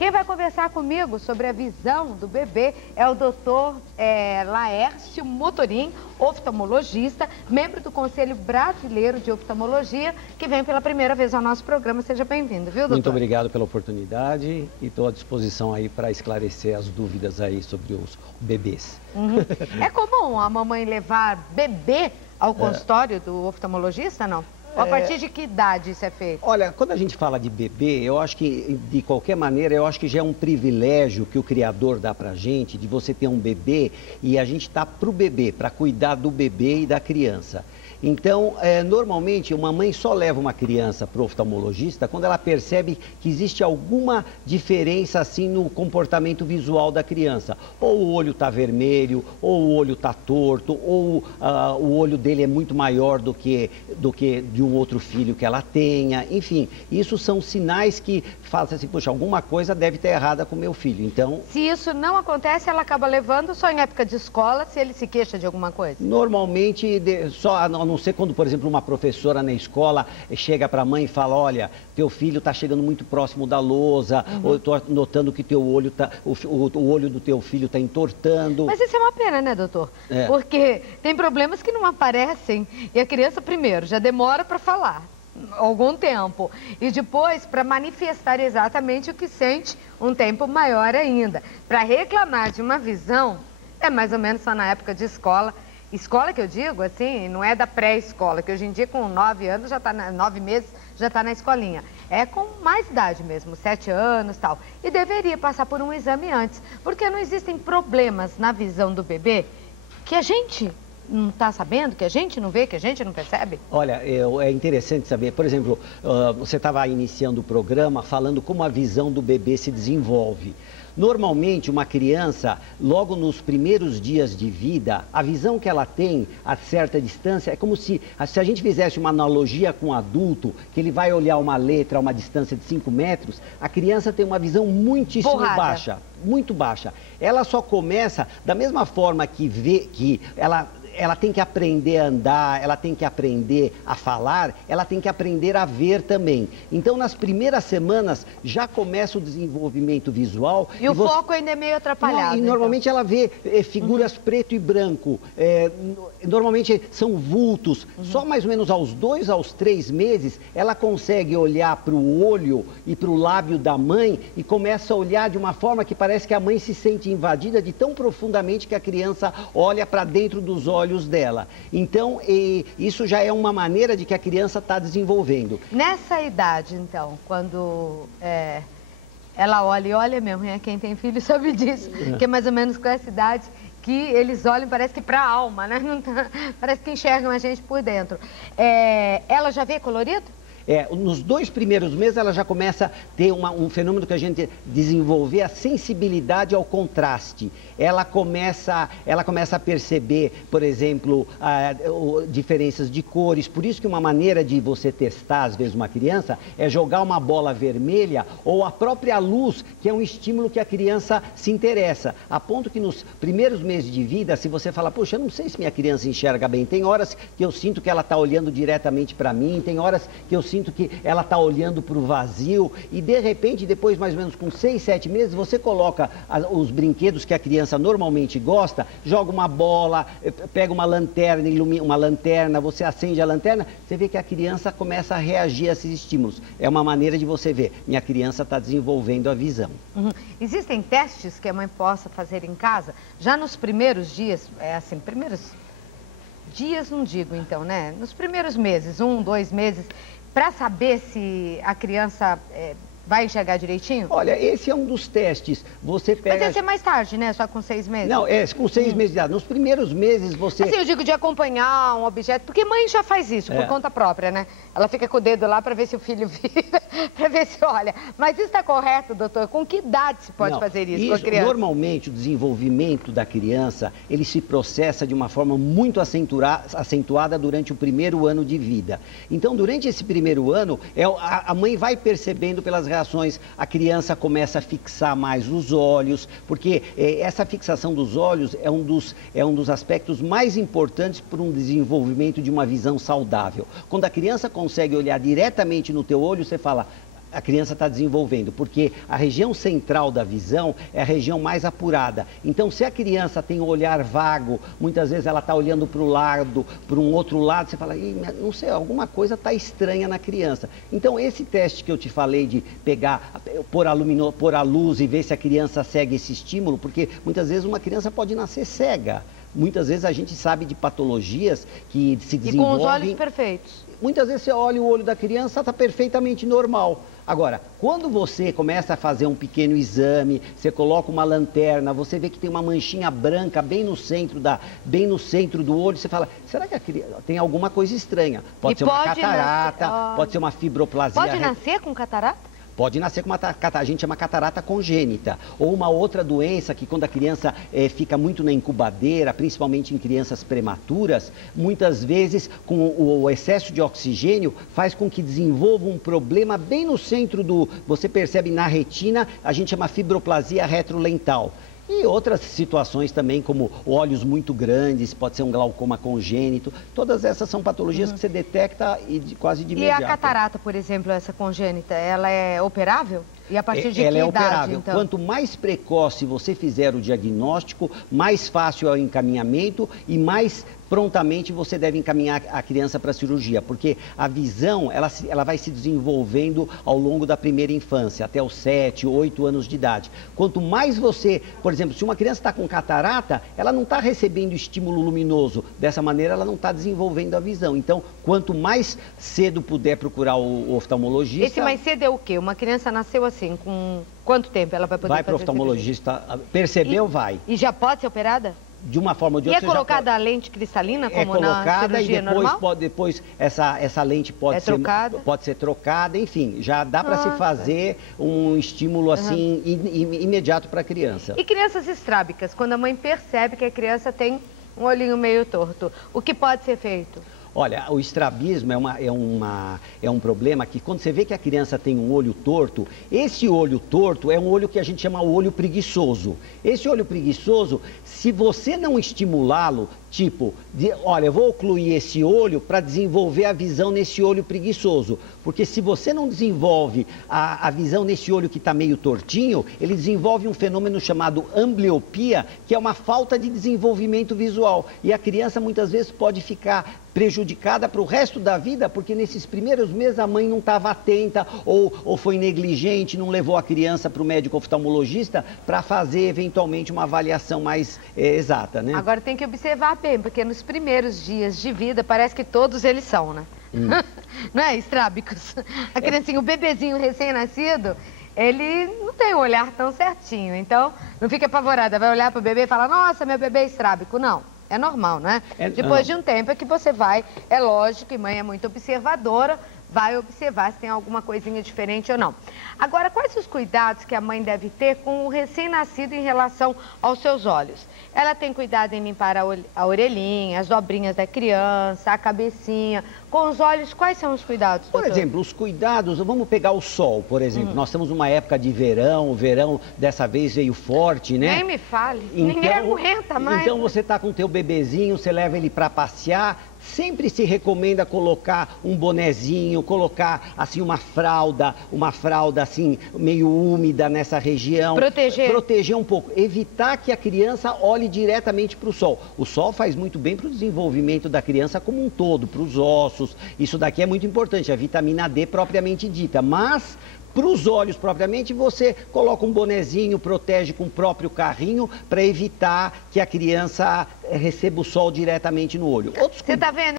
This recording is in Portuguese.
Quem vai conversar comigo sobre a visão do bebê é o doutor Laércio Motorim, oftalmologista, membro do Conselho Brasileiro de Oftalmologia, que vem pela primeira vez ao nosso programa. Seja bem-vindo, viu, doutor? Muito obrigado pela oportunidade e estou à disposição aí para esclarecer as dúvidas aí sobre os bebês. É comum a mamãe levar bebê ao consultório do oftalmologista, não? Ou a partir de que idade isso é feito? Olha, quando a gente fala de bebê, eu acho que, de qualquer maneira, eu acho que já é um privilégio que o Criador dá pra gente, de você ter um bebê e a gente tá pro bebê, para cuidar do bebê e da criança. Então, normalmente, uma mãe só leva uma criança para o oftalmologista quando ela percebe que existe alguma diferença, assim, no comportamento visual da criança. Ou o olho está vermelho, ou o olho está torto, ou o olho dele é muito maior do que de um outro filho que ela tenha. Enfim, isso são sinais que fazem assim, poxa, alguma coisa deve estar errada com meu filho. Então, se isso não acontece, ela acaba levando só em época de escola, se ele se queixa de alguma coisa? Normalmente, só a não ser quando, por exemplo, uma professora na escola chega para a mãe e fala, olha, teu filho está chegando muito próximo da lousa, ou eu estou notando que teu olho o olho do teu filho está entortando. Mas isso é uma pena, né, doutor? Porque tem problemas que não aparecem e a criança, primeiro, já demora para falar algum tempo e depois para manifestar exatamente o que sente um tempo maior ainda. Para reclamar de uma visão, é mais ou menos só na época de escola. Escola que eu digo, assim, não é da pré-escola, que hoje em dia com 9 anos, 9 meses, já está na escolinha. É com mais idade mesmo, 7 anos e tal. E deveria passar por um exame antes, porque não existem problemas na visão do bebê que a gente não está sabendo, que a gente não vê, que a gente não percebe? Olha, é interessante saber, por exemplo, você estava iniciando o programa falando como a visão do bebê se desenvolve. Normalmente, uma criança, logo nos primeiros dias de vida, a visão que ela tem a certa distância é como se a gente fizesse uma analogia com um adulto, que ele vai olhar uma letra a uma distância de 5 metros, a criança tem uma visão muitíssimo baixa, muito baixa. Ela só começa da mesma forma que ela tem que aprender a andar, ela tem que aprender a falar, ela tem que aprender a ver também. Então, nas primeiras semanas, já começa o desenvolvimento visual. E o foco ainda é meio atrapalhado. E normalmente ela vê figuras preto e branco, normalmente são vultos. Só mais ou menos aos 2 aos 3 meses, ela consegue olhar para o olho e para o lábio da mãe e começa a olhar de uma forma que parece que a mãe se sente invadida de tão profundamente que a criança olha para dentro dos olhos dela. Então, isso já é uma maneira de que a criança está desenvolvendo. Nessa idade, então, quando ela olha, e olha mesmo, quem tem filho sabe disso, que é mais ou menos com essa idade que eles olham, parece que para a alma, né? Parece que enxergam a gente por dentro. Ela já vê colorido? Nos 2 primeiros meses ela já começa a ter um fenômeno que a gente desenvolver, a sensibilidade ao contraste. Ela começa a perceber, por exemplo, diferenças de cores. Por isso que uma maneira de você testar, às vezes, uma criança é jogar uma bola vermelha ou a própria luz, que é um estímulo que a criança se interessa. A ponto que nos primeiros meses de vida, se você fala, poxa, eu não sei se minha criança enxerga bem. Tem horas que eu sinto que ela está olhando diretamente para mim, tem horas que eu sinto que ela está olhando para o vazio e, de repente, depois, mais ou menos com 6, 7 meses, você coloca os brinquedos que a criança normalmente gosta, joga uma bola, pega uma lanterna, ilumina uma lanterna, você acende a lanterna, você vê que a criança começa a reagir a esses estímulos. É uma maneira de você ver, minha criança está desenvolvendo a visão. Existem testes que a mãe possa fazer em casa, já nos primeiros dias, primeiros dias não digo então, né? Nos primeiros meses, 1, 2 meses, para saber se a criança vai enxergar direitinho? Olha, esse é um dos testes. Você pega... Mas ia ser mais tarde, né? Só com 6 meses? Não, com 6 meses de idade. Nos primeiros meses você... Assim, eu digo de acompanhar um objeto, porque mãe já faz isso por conta própria, né? Ela fica com o dedo lá para ver se o filho vira, para ver se olha. Mas isso está correto, doutor? Com que idade se pode fazer isso com a criança? Normalmente, o desenvolvimento da criança, ele se processa de uma forma muito acentuada durante o primeiro ano de vida. Então, durante esse primeiro ano, a mãe vai percebendo pelas reações, a criança começa a fixar mais os olhos, porque essa fixação dos olhos é um dos aspectos mais importantes para um desenvolvimento de uma visão saudável. Quando a criança consegue olhar diretamente no teu olho, você fala, a criança está desenvolvendo, porque a região central da visão é a região mais apurada. Então, se a criança tem um olhar vago, muitas vezes ela está olhando para o lado, para um outro lado, você fala, não sei, alguma coisa está estranha na criança. Então, esse teste que eu te falei de pegar, pôr a luz e ver se a criança segue esse estímulo, porque muitas vezes uma criança pode nascer cega. Muitas vezes a gente sabe de patologias que se desenvolvem... E com os olhos perfeitos. Muitas vezes você olha o olho da criança, está perfeitamente normal. Agora, quando você começa a fazer um pequeno exame, você coloca uma lanterna, você vê que tem uma manchinha branca bem no centro do olho, você fala, será que a criança tem alguma coisa estranha? Pode ser uma catarata, pode ser uma fibroplasia. Pode nascer com catarata? Pode nascer com uma catarata, a gente chama catarata congênita, ou uma outra doença que quando a criança fica muito na incubadeira, principalmente em crianças prematuras, muitas vezes com o excesso de oxigênio faz com que desenvolva um problema bem no centro você percebe na retina, a gente chama fibroplasia retrolental. E outras situações também, como olhos muito grandes, pode ser um glaucoma congênito. Todas essas são patologias que você detecta quase de imediato. E a catarata, por exemplo, essa congênita, ela é operável? E a partir de que ela é idade, operável. então? Quanto mais precoce você fizer o diagnóstico, mais fácil é o encaminhamento e mais prontamente você deve encaminhar a criança para a cirurgia, porque a visão, ela vai se desenvolvendo ao longo da primeira infância, até os 7, 8 anos de idade. Quanto mais você, por exemplo, se uma criança está com catarata, ela não está recebendo estímulo luminoso, dessa maneira ela não está desenvolvendo a visão. Então, quanto mais cedo puder procurar o oftalmologista... Esse mais cedo é o quê? Uma criança nasceu assim, com quanto tempo ela vai poder fazer? Vai para o oftalmologista, percebeu, vai. E já pode ser operada? De uma forma ou de outra. E é colocada a lente cristalina, como na cirurgia normal? Depois essa lente pode ser trocada, enfim, já dá para se fazer um estímulo assim imediato para a criança. E crianças estrábicas, quando a mãe percebe que a criança tem um olhinho meio torto, o que pode ser feito? Olha, o estrabismo é um problema que quando você vê que a criança tem um olho torto, esse olho torto é um olho que a gente chama o olho preguiçoso. Esse olho preguiçoso, se você não estimulá-lo, tipo, olha, eu vou ocluir esse olho para desenvolver a visão nesse olho preguiçoso. Porque se você não desenvolve a visão nesse olho que está meio tortinho, ele desenvolve um fenômeno chamado ambliopia, que é uma falta de desenvolvimento visual. E a criança muitas vezes pode ficar prejudicada para o resto da vida, porque nesses primeiros meses a mãe não estava atenta ou foi negligente, não levou a criança para o médico oftalmologista para fazer eventualmente uma avaliação mais exata, né? Agora tem que observar bem, porque nos primeiros dias de vida parece que todos eles são, né? Não é? Estrábicos. A criancinha, o bebezinho recém-nascido, ele não tem um olhar tão certinho, então não fica apavorada, vai olhar para o bebê e falar, nossa, meu bebê é estrábico. Não. É normal, né? Depois de um tempo é que você vai, é lógico, e mãe é muito observadora, vai observar se tem alguma coisinha diferente ou não. Agora, quais os cuidados que a mãe deve ter com o recém-nascido em relação aos seus olhos? Ela tem cuidado em limpar a orelhinha, as dobrinhas da criança, a cabecinha. Com os olhos, quais são os cuidados, doutor? Por exemplo, os cuidados, vamos pegar o sol, por exemplo. Nós estamos numa época de verão, o verão dessa vez veio forte, né? Nem me fale, ninguém aguenta mais. Então você está com o teu bebezinho, você leva ele para passear. Sempre se recomenda colocar um bonezinho, colocar assim uma fralda assim meio úmida nessa região. Proteger um pouco, evitar que a criança olhe diretamente para o sol. O sol faz muito bem para o desenvolvimento da criança como um todo, para os ossos. Isso daqui é muito importante, a vitamina D propriamente dita, mas para os olhos propriamente, você coloca um bonezinho, protege com o próprio carrinho para evitar que a criança receba o sol diretamente no olho. Você está vendo?